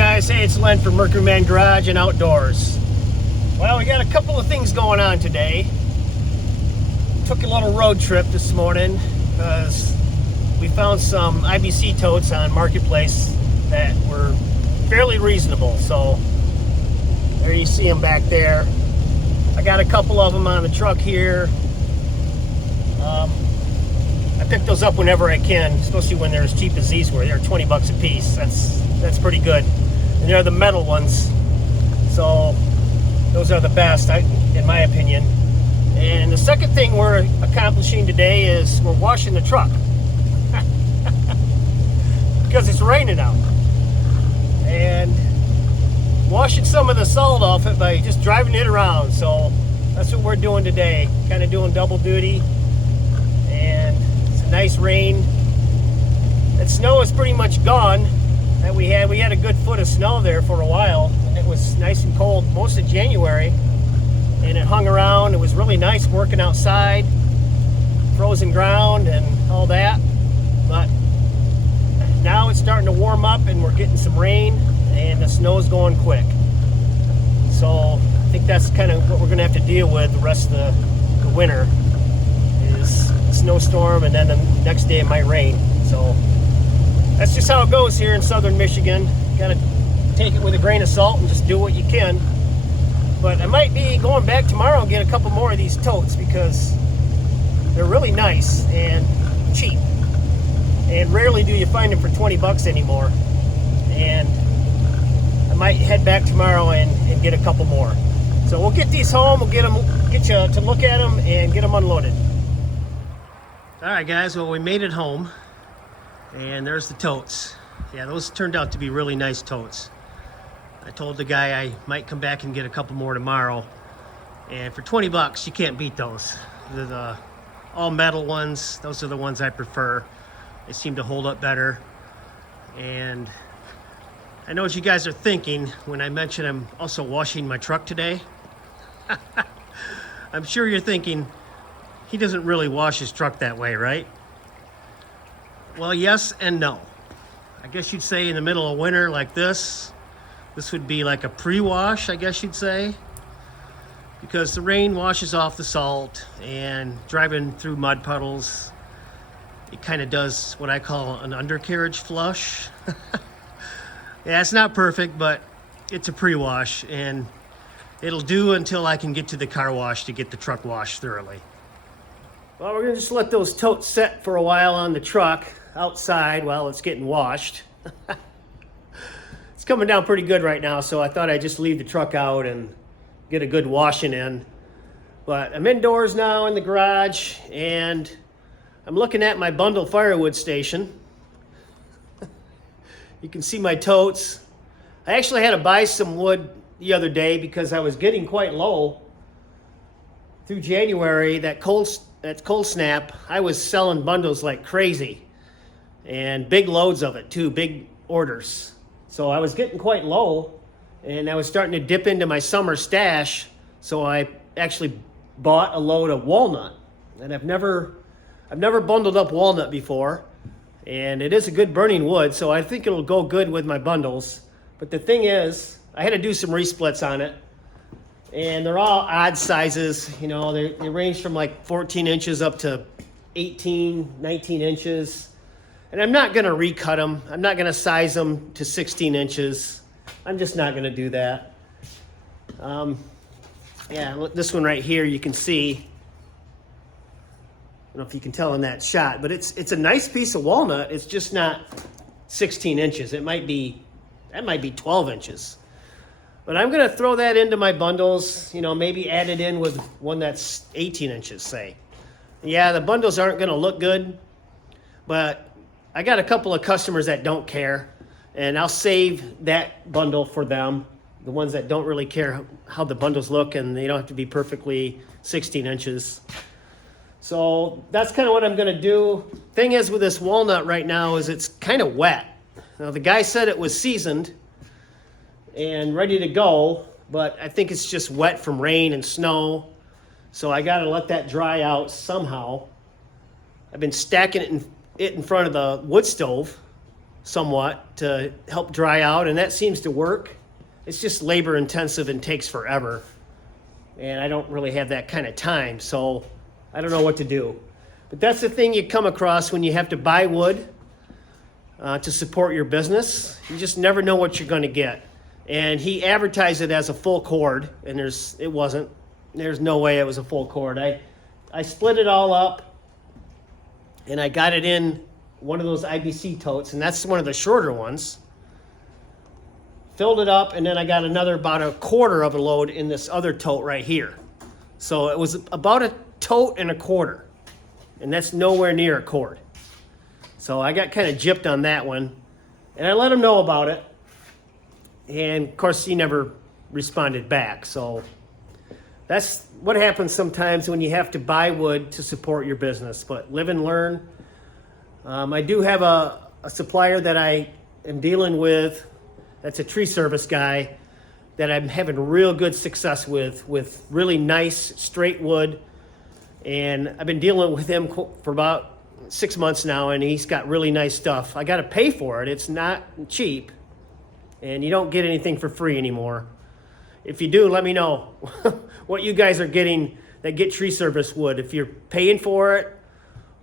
guys, hey, it's Len from Mercury Man Garage and Outdoors. Well, we got a couple of things going on today. Took a little road trip this morning because we found some IBC totes on Marketplace that were fairly reasonable. So there you see them back there. I got a couple of them on the truck here. I pick those up whenever I can, especially when they're as cheap as these were. They're 20 bucks a piece. That's pretty good. And they're the metal ones, so those are the best, in my opinion. And the second thing we're accomplishing today is we're washing the truck because it's raining out, and washing some of the salt off it by just driving it around. So that's what we're doing today, kind of doing double duty. And it's a nice rain. That snow is pretty much gone that we had a good foot of snow there for a while, and it was nice and cold most of January, and it hung around. It was really nice working outside, frozen ground and all that. But now it's starting to warm up and we're getting some rain and the snow's going quick. So I think that's kind of what we're gonna have to deal with the rest of the winter, is a snowstorm, and then the next day it might rain. So that's just how it goes here in southern Michigan. Gotta take it with a grain of salt and just do what you can. But I might be going back tomorrow and get a couple more of these totes because they're really nice and cheap. And rarely do you find them for 20 bucks anymore. And I might head back tomorrow and get a couple more. So we'll get these home, we'll get you to look at them and get them unloaded. All right, guys, well, we made it home. And there's the totes. Yeah, those turned out to be really nice totes. I told the guy I might come back and get a couple more tomorrow. And for 20 bucks, you can't beat those. They're the all metal ones. Those are the ones I prefer. They seem to hold up better. And I know what you guys are thinking when I mention I'm also washing my truck today. I'm sure you're thinking, he doesn't really wash his truck that way, right? Well, yes and no. I guess you'd say in the middle of winter like this would be like a pre-wash, I guess you'd say, because the rain washes off the salt, and driving through mud puddles, it kind of does what I call an undercarriage flush. Yeah, it's not perfect, but it's a pre-wash, and it'll do until I can get to the car wash to get the truck washed thoroughly. Well, we're gonna just let those totes set for a while on the truck outside while it's getting washed. It's coming down pretty good right now, so I thought I'd just leave the truck out and get a good washing in. But I'm indoors now in the garage, and I'm looking at my bundle firewood station. You can see my totes. I actually had to buy some wood the other day because I was getting quite low. Through January, that cold snap, I was selling bundles like crazy, and big loads of it too, big orders. So I was getting quite low, and I was starting to dip into my summer stash. So I actually bought a load of walnut, and I've never bundled up walnut before, and it is a good burning wood, so I think it'll go good with my bundles. But the thing is, I had to do some resplits on it. And they're all odd sizes, you know, they range from like 14 inches up to 18, 19 inches. And I'm not gonna recut them. I'm not gonna size them to 16 inches. I'm just not gonna do that. Yeah, look, this one right here, you can see, I don't know if you can tell in that shot, but it's a nice piece of walnut. It's just not 16 inches. That might be 12 inches. But I'm gonna throw that into my bundles, you know, maybe add it in with one that's 18 inches, say. Yeah, the bundles aren't gonna look good, but I got a couple of customers that don't care, and I'll save that bundle for them, the ones that don't really care how the bundles look, and they don't have to be perfectly 16 inches. So that's kind of what I'm gonna do. Thing is with this walnut right now is it's kind of wet. Now the guy said it was seasoned and ready to go, but I think it's just wet from rain and snow. So I gotta let that dry out somehow. I've been stacking it in front of the wood stove, somewhat to help dry out, and that seems to work. It's just labor intensive and takes forever, and I don't really have that kind of time, so I don't know what to do. But that's the thing you come across when you have to buy wood to support your business. You just never know what you're going to get. And he advertised it as a full cord, and it wasn't. There's no way it was a full cord. I split it all up, and I got it in one of those IBC totes, and that's one of the shorter ones. Filled it up, and then I got another about a quarter of a load in this other tote right here. So it was about a tote and a quarter, and that's nowhere near a cord. So I got kind of gypped on that one, and I let him know about it, and of course he never responded back. So that's what happens sometimes when you have to buy wood to support your business, but live and learn. I do have a supplier that I am dealing with that's a tree service guy that I'm having real good success with really nice straight wood. And I've been dealing with him for about 6 months now, and he's got really nice stuff. I got to pay for it. It's not cheap, and you don't get anything for free anymore. If you do, let me know what you guys are getting that get tree service wood, if you're paying for it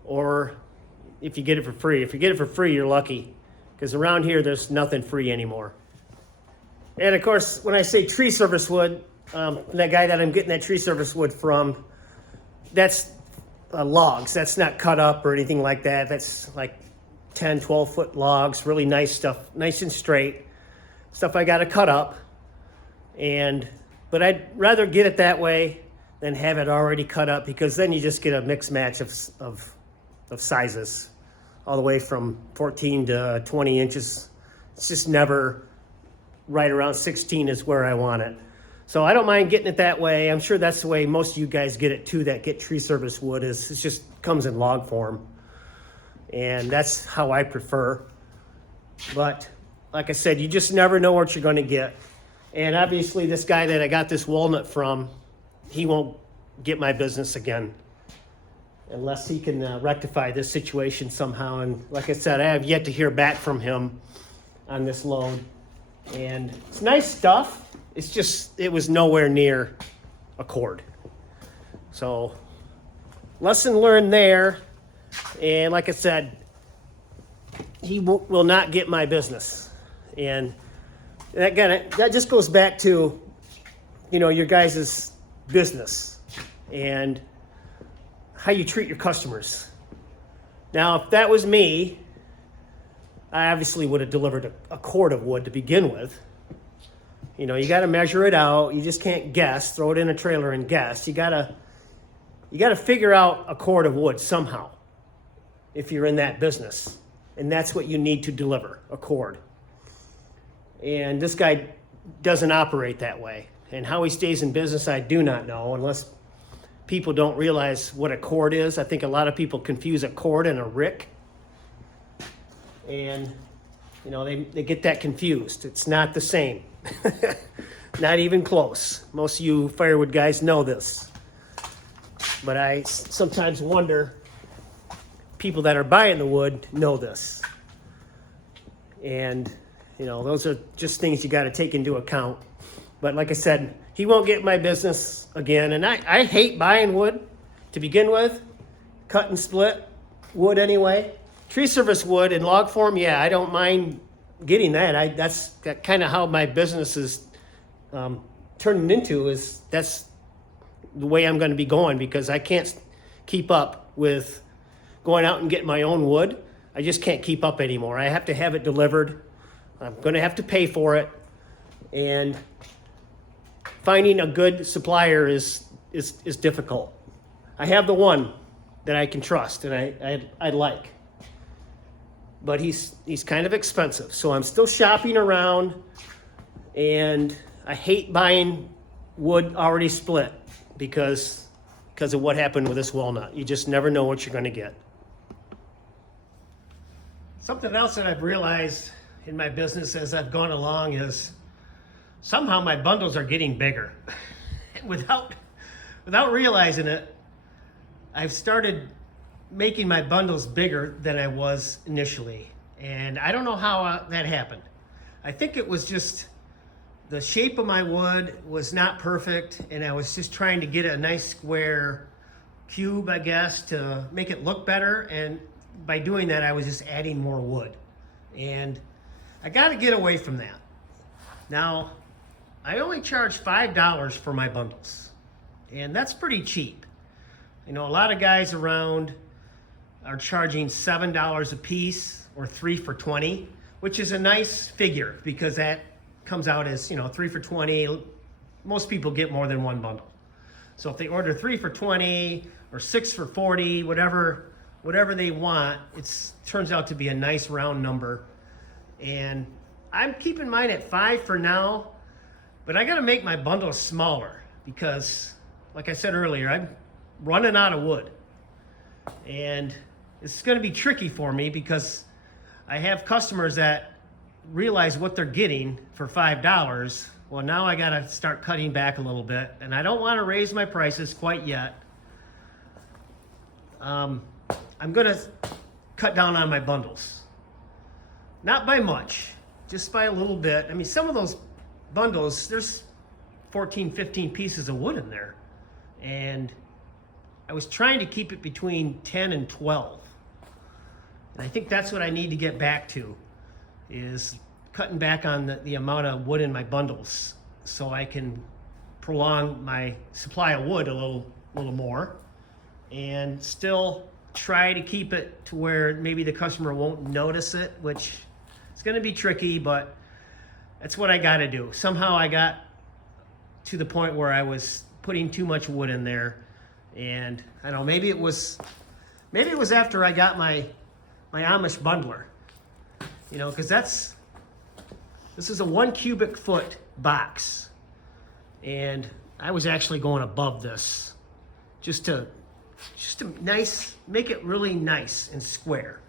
or if you get it for free. If you get it for free, you're lucky, because around here there's nothing free anymore. And of course, when I say tree service wood, that guy that I'm getting that tree service wood from, that's logs. That's not cut up or anything like that. That's like 10, 12-foot logs, really nice stuff, nice and straight. Stuff I got to cut up. But I'd rather get it that way than have it already cut up, because then you just get a mixed match of sizes, all the way from 14 to 20 inches. It's just never right around 16 is where I want it. So I don't mind getting it that way. I'm sure that's the way most of you guys get it too, that get tree service wood, is it just comes in log form. And that's how I prefer. But like I said, you just never know what you're going to get. And obviously this guy that I got this walnut from, he won't get my business again unless he can rectify this situation somehow. And like I said, I have yet to hear back from him on this load. And it's nice stuff. It's just, it was nowhere near a cord. So lesson learned there. And like I said, he will not get my business. And that just goes back to, your guys' business and how you treat your customers. Now, if that was me, I obviously would have delivered a cord of wood to begin with. You got to measure it out. You just can't guess, throw it in a trailer and guess. You got to figure out a cord of wood somehow if you're in that business. And that's what you need to deliver, a cord. And this guy doesn't operate that way. And how he stays in business, I do not know, unless people don't realize what a cord is. I think a lot of people confuse a cord and a rick. And, they get that confused. It's not the same. Not even close. Most of you Firewood guys know this. But I sometimes wonder, people that are buying the wood know this. And, those are just things you got to take into account. But like I said, he won't get my business again. And I hate buying wood to begin with. Cut and split wood anyway. Tree service wood in log form, yeah, I don't mind getting that. That's kind of how my business is turning into, is that's the way I'm going to be going, because I can't keep up with going out and getting my own wood. I just can't keep up anymore. I have to have it delivered. I'm going to have to pay for it. And finding a good supplier is difficult. I have the one that I can trust and I like. But he's kind of expensive. So I'm still shopping around, and I hate buying wood already split because of what happened with this walnut. You just never know what you're going to get. Something else that I've realized in my business as I've gone along is somehow my bundles are getting bigger. Without realizing it, I've started making my bundles bigger than I was initially. And I don't know how that happened. I think it was just the shape of my wood was not perfect, and I was just trying to get a nice square cube, I guess, to make it look better. And by doing that, I was just adding more wood. And I got to get away from that. Now, I only charge $5 for my bundles, and that's pretty cheap. You know, a lot of guys around are charging $7 a piece or 3 for $20, which is a nice figure because that comes out as, 3 for $20. Most people get more than one bundle. So if they order 3 for $20 or 6 for $40, whatever they want, it turns out to be a nice round number. And I'm keeping mine at 5 for now, but I got to make my bundles smaller because, like I said earlier, I'm running out of wood. And it's going to be tricky for me because I have customers that realize what they're getting for $5. Well, now I got to start cutting back a little bit, and I don't want to raise my prices quite yet. I'm going to cut down on my bundles. Not by much, just by a little bit. I mean, some of those bundles, there's 14, 15 pieces of wood in there. And I was trying to keep it between 10 and 12. And I think that's what I need to get back to, is cutting back on the amount of wood in my bundles so I can prolong my supply of wood a little more and still try to keep it to where maybe the customer won't notice it, which is going to be tricky, but that's what I got to do. Somehow I got to the point where I was putting too much wood in there, and I don't know, maybe it was after I got my Amish bundler, because this is a 1 cubic foot box, and I was actually going above this just to make it really nice and square.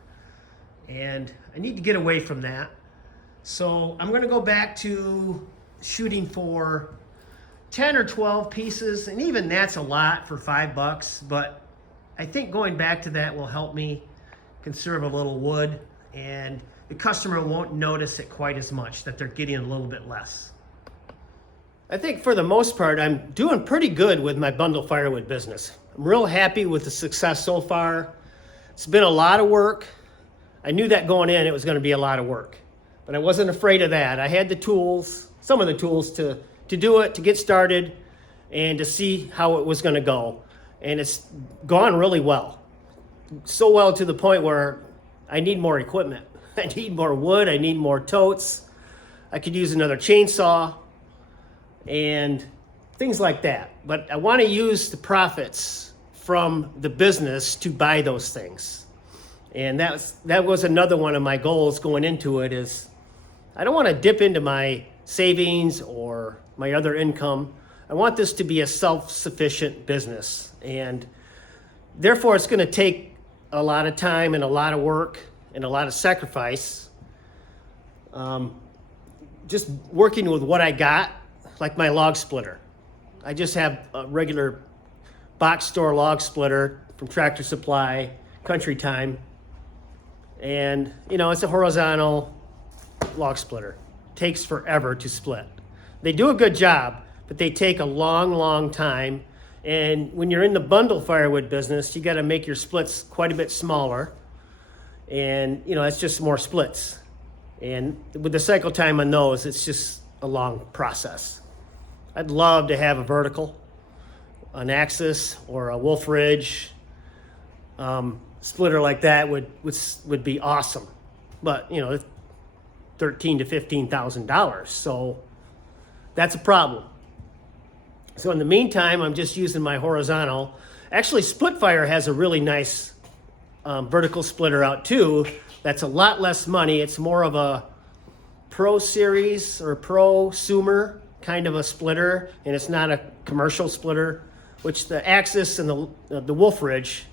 And I need to get away from that. So I'm going to go back to shooting for 10 or 12 pieces, and even that's a lot for $5, but I think going back to that will help me conserve a little wood, and the customer won't notice it quite as much, that they're getting a little bit less. I think for the most part, I'm doing pretty good with my bundle firewood business. I'm real happy with the success so far. It's been a lot of work. I knew that going in, it was going to be a lot of work, but I wasn't afraid of that. I had the tools, some of the tools to do it, to get started, and to see how it was going to go. And it's gone really well. So well to the point where I need more equipment. I need more wood, I need more totes. I could use another chainsaw and things like that. But I want to use the profits from the business to buy those things. And that was another one of my goals going into it, is I don't want to dip into my savings or my other income. I want this to be a self-sufficient business. And therefore, it's going to take a lot of time and a lot of work and a lot of sacrifice. Just working with what I got, like my log splitter. I just have a regular box store log splitter from Tractor Supply, Country Time. And, it's a horizontal log splitter. Takes forever to split. They do a good job, but they take a long, long time. And when you're in the bundle firewood business, you got to make your splits quite a bit smaller. And, it's just more splits. And with the cycle time on those, it's just a long process. I'd love to have a vertical, an Axis or a Wolf Ridge splitter like that would be awesome. But, $13,000 to $15,000. So that's a problem. So in the meantime, I'm just using my horizontal. Actually, Splitfire has a really nice vertical splitter out too. That's a lot less money. It's more of a Pro Series or prosumer kind of a splitter, and it's not a commercial splitter, which the Axis and the Wolf Ridge,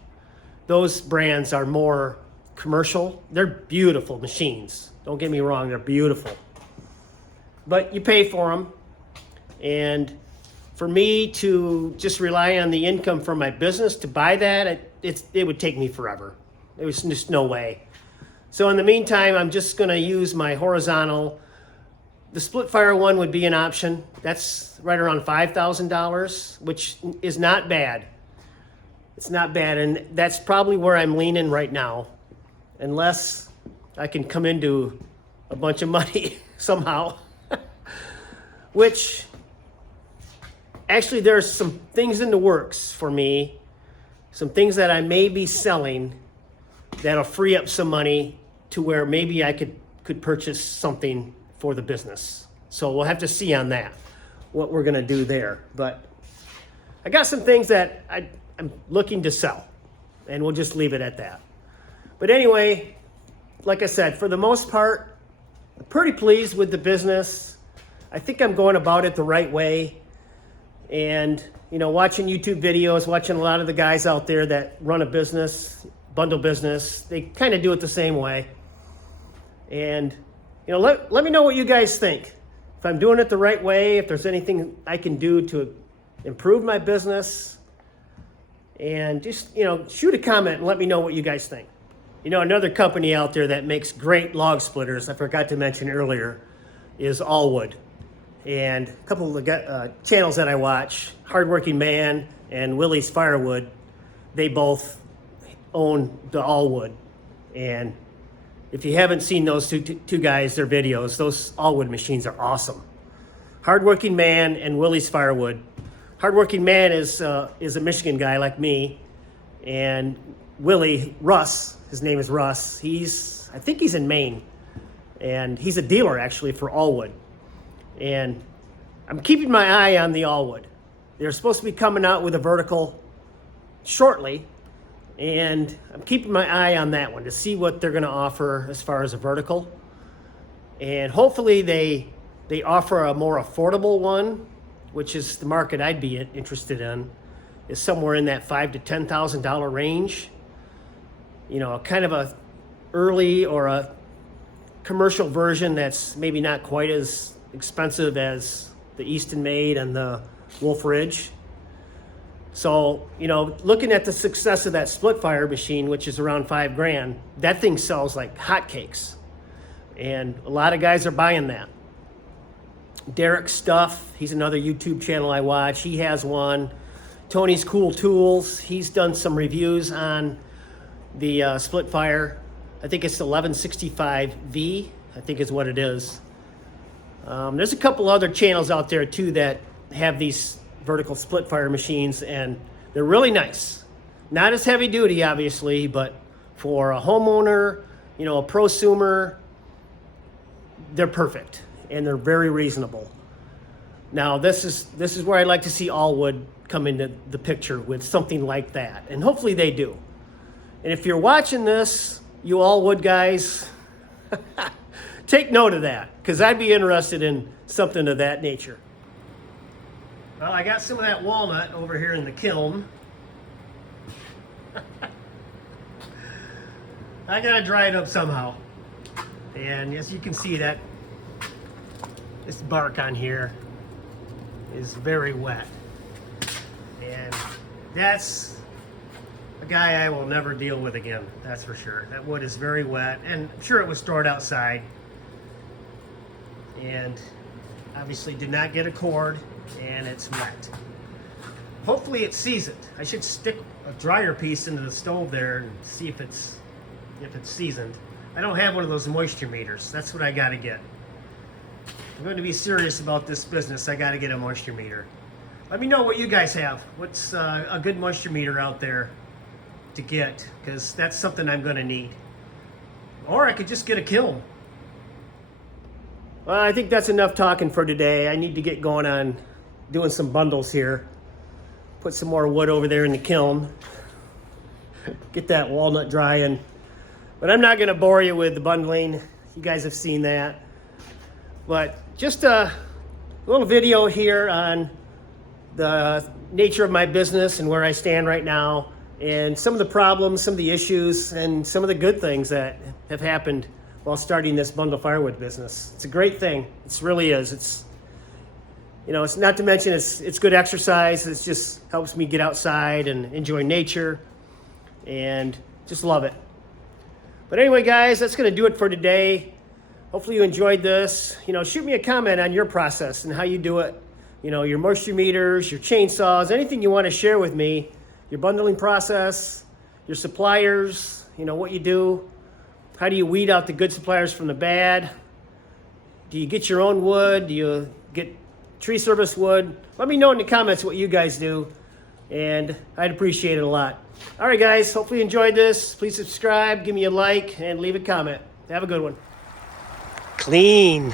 those brands are more commercial. They're beautiful machines. Don't get me wrong, they're beautiful. But you pay for them. And for me to just rely on the income from my business to buy that, it would take me forever. There was just no way. So in the meantime, I'm just going to use my horizontal. The split fire one would be an option. That's right around $5,000, which is not bad. It's not bad, and that's probably where I'm leaning right now, unless I can come into a bunch of money somehow. Which, actually, there's some things in the works for me, some things that I may be selling that'll free up some money to where maybe I could purchase something for the business. So we'll have to see on that, what we're gonna do there. But I got some things that I'm looking to sell, and we'll just leave it at that. But anyway, like I said, for the most part, I'm pretty pleased with the business. I think I'm going about it the right way. And, you know, watching YouTube videos, watching a lot of the guys out there that run a business, bundle business, they kind of do it the same way. And, you know, let me know what you guys think. If I'm doing it the right way, if there's anything I can do to improve my business. And just, you know, shoot a comment and let me know what you guys think. You know, another company out there that makes great log splitters, I forgot to mention earlier, is Allwood. And a couple of the channels that I watch, Hardworking Man and Willie's Firewood, they both own the Allwood. And if you haven't seen those two guys, their videos, those Allwood machines are awesome. Hardworking Man and Willie's Firewood. Hardworking Man is a Michigan guy like me, and Russ, his name is Russ. I think he's in Maine, and he's a dealer actually for Allwood. And I'm keeping my eye on the Allwood. They're supposed to be coming out with a vertical shortly, and I'm keeping my eye on that one to see what they're going to offer as far as a vertical. And hopefully they offer a more affordable one, which is the market I'd be interested in, is somewhere in that $5,000 to $10,000 range. You know, kind of a early or a commercial version that's maybe not quite as expensive as the Easton Made and the Wolf Ridge. So, you know, looking at the success of that split fire machine, which is around $5,000, that thing sells like hotcakes. And a lot of guys are buying that. Derek Stuff, he's another YouTube channel I watch. He has one. Tony's Cool Tools, he's done some reviews on the split fire. I think it's the 1165V, I think is what it is. There's a couple other channels out there too that have these vertical split fire machines, and they're really nice. Not as heavy duty, obviously, but for a homeowner, you know, a prosumer, they're perfect and they're very reasonable. Now, this is where I'd like to see Allwood come into the picture with something like that, and hopefully they do. And if you're watching this, you Allwood guys, take note of that, because I'd be interested in something of that nature. Well, I got some of that walnut over here in the kiln. I gotta dry it up somehow. And as you can see, that this bark on here is very wet. And that's a guy I will never deal with again, that's for sure. That wood is very wet, and I'm sure it was stored outside. And obviously did not get a cord, and it's wet. Hopefully it's seasoned. I should stick a dryer piece into the stove there and see if it's seasoned. I don't have one of those moisture meters. That's what I gotta get. I'm going to be serious about this business. I gotta get a moisture meter. Let me know what you guys have. What's a good moisture meter out there to get, because that's something I'm gonna need. Or I could just get a kiln. Well, I think that's enough talking for today. I need to get going on doing some bundles here. Put some more wood over there in the kiln. Get that walnut drying. But I'm not going to bore you with the bundling. You guys have seen that. But just a little video here on the nature of my business and where I stand right now, and some of the problems, some of the issues, and some of the good things that have happened while starting this bundle firewood business. It's a great thing. It really is. It's, you know, it's not to mention it's good exercise. It just helps me get outside and enjoy nature and just love it. But anyway, guys, that's going to do it for today. Hopefully you enjoyed this. Shoot me a comment on your process and how you do it. Your moisture meters, your chainsaws, anything you want to share with me, your bundling process, your suppliers, what you do. How do you weed out the good suppliers from the bad? Do you get your own wood? Do you get tree service wood? Let me know in the comments what you guys do, and I'd appreciate it a lot. All right, guys, hopefully you enjoyed this. Please subscribe, give me a like, and leave a comment. Have a good one. Clean.